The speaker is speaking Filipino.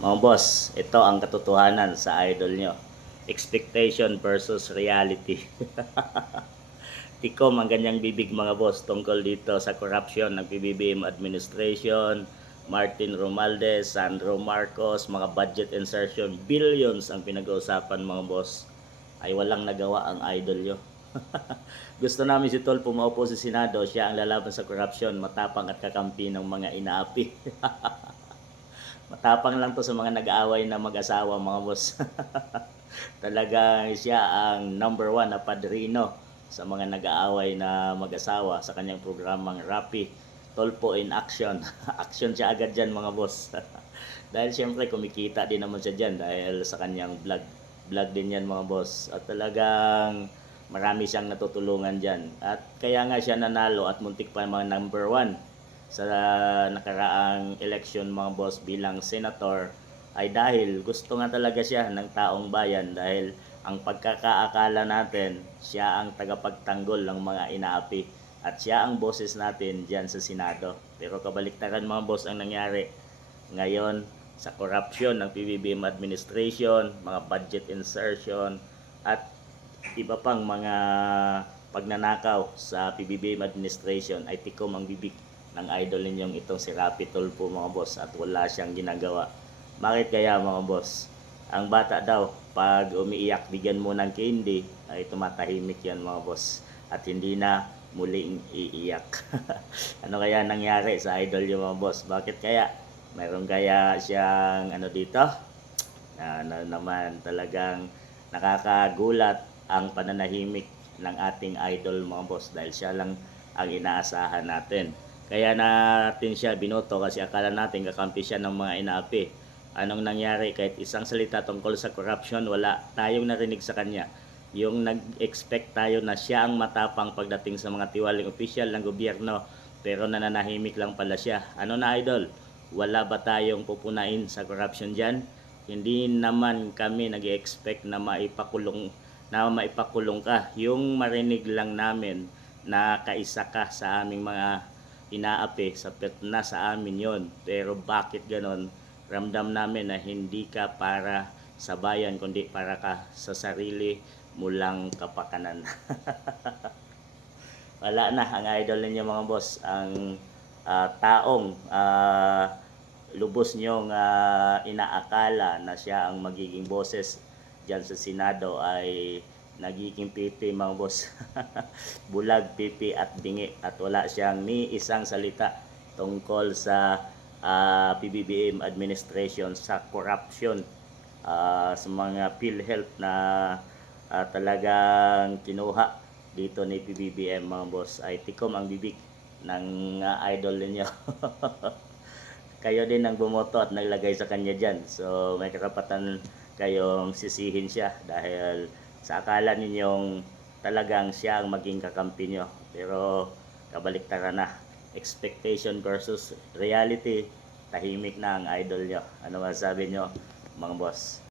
Mga boss, ito ang katotohanan sa idol nyo. Expectation versus reality. Tikom ang ganyang bibig mga boss tungkol dito sa corruption ng PBBM administration, Martin Romualdez, Sandro Marcos, mga budget insertion, billions ang pinag-uusapan mga boss. Ay walang nagawa ang idol nyo. Gusto namin si Tol pumaupo sa Senado, siya ang lalaban sa corruption, matapang at kakampi ng mga inaapi. Matapang lang to sa mga nag-aaway na mag-asawa mga boss. Talagang siya ang number one na padrino sa mga nag-aaway na mag-asawa sa kanyang programang Rappi Tolpo in Action. Action siya agad dyan mga boss. Dahil siyempre kumikita din naman siya dyan dahil sa kanyang vlog. Vlog din yan mga boss. At talagang marami siyang natutulungan dyan. At kaya nga siya nanalo at muntik pa mga number one sa nakaraang election mga boss bilang senator ay dahil gusto nga talaga siya ng taong bayan dahil ang pagkakaakala natin siya ang tagapagtanggol ng mga inaapi at siya ang boses natin dyan sa Senado. Pero kabaliktaran mga boss ang nangyari ngayon sa corruption ng PBBM administration, mga budget insertion at iba pang mga pagnanakaw sa PBBM administration ay tikom ang bibig ng idol ninyong itong si Rappi Tulfo mga boss at wala siyang ginagawa. Bakit kaya mga boss? Ang bata daw pag umiiyak bigyan mo ng candy ay tumatahimik yan mga boss at hindi na muling iiyak. Ano kaya nangyari sa idol yung mga boss? Bakit kaya? Mayroon kaya siyang ano dito? Ano naman talagang nakakagulat ang pananahimik ng ating idol mga boss dahil siya lang ang inaasahan natin. Kaya natin siya binoto kasi akala natin kakampi siya ng mga inaapi. Anong nangyari? Kahit isang salita tungkol sa corruption, wala tayong narinig sa kanya. Yung nag-expect tayo na siya ang matapang pagdating sa mga tiwaling opisyal ng gobyerno, pero nananahimik lang pala siya. Ano na idol? Wala ba tayong pupunain sa corruption dyan? Hindi naman kami nag-expect na maipakulong ka. Yung marinig lang namin na kaisa ka sa aming mga inaapi, sapit na sa amin yon. Pero bakit ganon? Ramdam namin na hindi ka para sa bayan kundi para ka sa sarili mo lang kapakanan. Wala na ang idol ninyo mga boss, ang taong lubos nyong inaakala na siya ang magiging boses dyan sa Senado ay nagiging pipi mga boss. Bulag, pipi at bingi at wala siyang ni isang salita tungkol sa PBBM administration sa corruption sa mga PhilHealth na talagang kinuha dito ni PBBM mga boss ay tikom ang bibig ng idol ninyo. Kayo din ang bumoto at naglagay sa kanya dyan. So may karapatan kayong sisihin siya dahil sa akala ninyong talagang siya ang maging kakampi nyo. Pero kabaliktaran na. Expectation versus reality. Tahimik na ang idol nyo. Ano masasabi nyo mga boss?